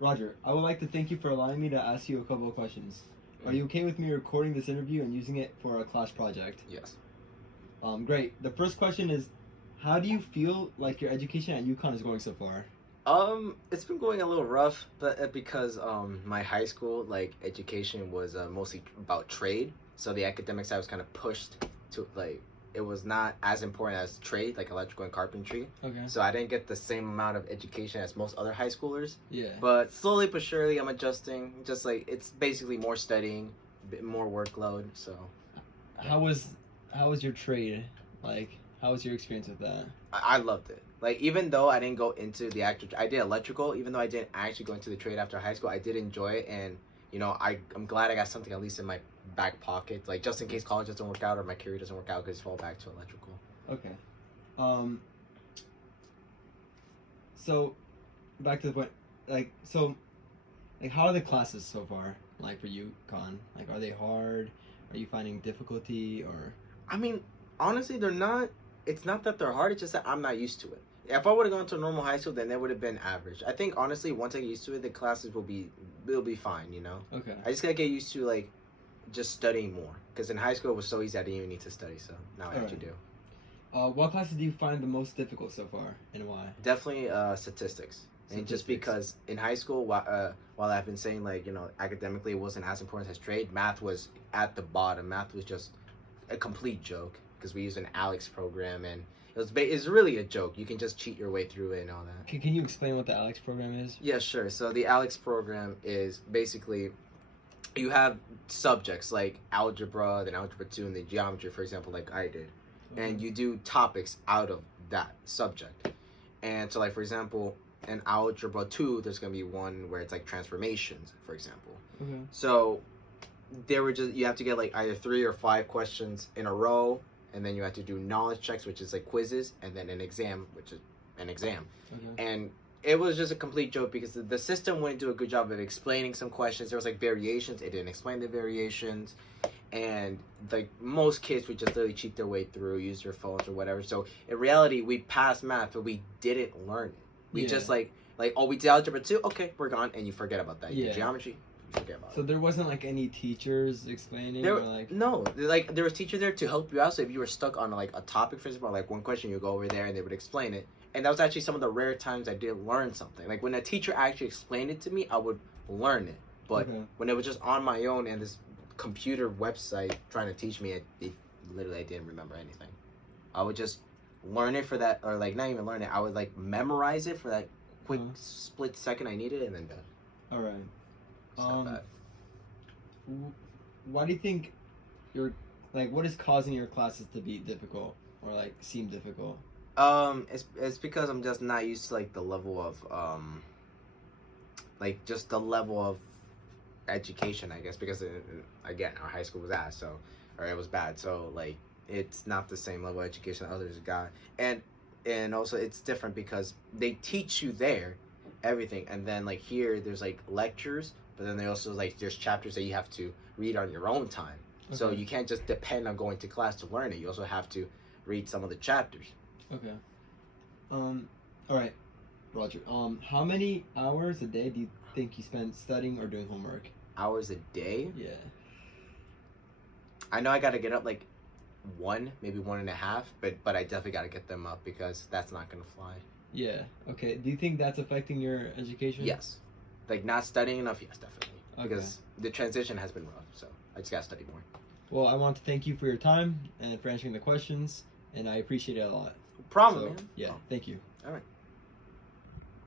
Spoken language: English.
Roger, I would like to thank you for allowing me to ask you a couple of questions. Are you okay with me recording this interview and using it for a class project? Yes. Great. The first question is, how do you feel like your education at UConn is going so far? It's been going a little rough, but because my high school like education was mostly about trade, so the academic side was kind of pushed to like it was not as important as trade, like electrical and carpentry. Okay. So I didn't get the same amount of education as most other high schoolers. Yeah. But slowly but surely, I'm adjusting. Just like it's basically more studying, bit more workload. So How was your trade? Like, how was your experience with that? I loved it. Like even though I didn't go into the actual, I did electrical. Even though I didn't actually go into the trade after high school, I did enjoy it, and I'm glad I got something at least in my back pocket, like just in case college doesn't work out or my career doesn't work out, because fall back to electrical. Okay. So back to the point, how are the classes so far? Like for UConn, like are they hard? Are you finding difficulty or? I mean, honestly, they're not. It's not that they're hard. It's just that I'm not used to it. If I would have gone to a normal high school, then it would have been average. I think honestly, once I get used to it, the classes will be fine. Okay. I just gotta get used to like just studying more. Because in high school it was so easy, I didn't even need to study. So now I actually do. What classes do you find the most difficult so far, and why? Definitely statistics. And just because in high school, while I've been saying like academically it wasn't as important as trade, math was at the bottom. Math was just a complete joke because we used an ALEX program, and it's really a joke. You can just cheat your way through it and all that. Can you explain what the ALEX program is? Yeah, sure. So the ALEX program is basically you have subjects like algebra, then algebra 2, and the geometry, for example, like I did. And you do topics out of that subject. And so like for example, in algebra 2 there's going to be one where it's like transformations, for example. Okay. So you have to get like either 3 or 5 questions in a row, and then you have to do knowledge checks, which is like quizzes, and then an exam, which is an exam. Okay. And it was just a complete joke because the system wouldn't do a good job of explaining some questions. There was like variations, it didn't explain the variations, and like most kids would just literally cheat their way through, use their phones or whatever. So in reality, we passed math, but we didn't learn it. We just like oh, we did algebra 2, okay, we're gone, and you forget about that. Yeah. Geometry, you forget about it. So there wasn't like any teachers explaining There, or like. no, like there was teachers there to help you out. So if you were stuck on like a topic, for example, like one question, you go over there and they would explain it. And that was actually some of the rare times I did learn something. Like when a teacher actually explained it to me, I would learn it. But when it was just on my own and this computer website trying to teach me, literally I didn't remember anything. I would just learn it for that, or like not even learn it. I would like memorize it for that quick split second I needed, and then done. All right. It's not bad. Why do you think what is causing your classes to be difficult or like seem difficult? It's because I'm just not used to like the level of like just the level of education, I guess, because again our high school was ass, so or it was bad, so like it's not the same level of education that others got, and also it's different because they teach you there everything, and then like here there's like lectures, but then there's chapters that you have to read on your own time. Okay. So you can't just depend on going to class to learn it. You also have to read some of the chapters. Okay. All right, Roger. How many hours a day do you think you spend studying or doing homework? Hours a day? Yeah. I know I gotta get up like 1, maybe 1.5, but I definitely gotta get them up because that's not gonna fly. Yeah. Okay. Do you think that's affecting your education? Yes. Like not studying enough? Yes, definitely. Okay. Because the transition has been rough, so I just gotta study more. Well, I want to thank you for your time and for answering the questions, and I appreciate it a lot. Problem, man. Yeah. Thank you. All right.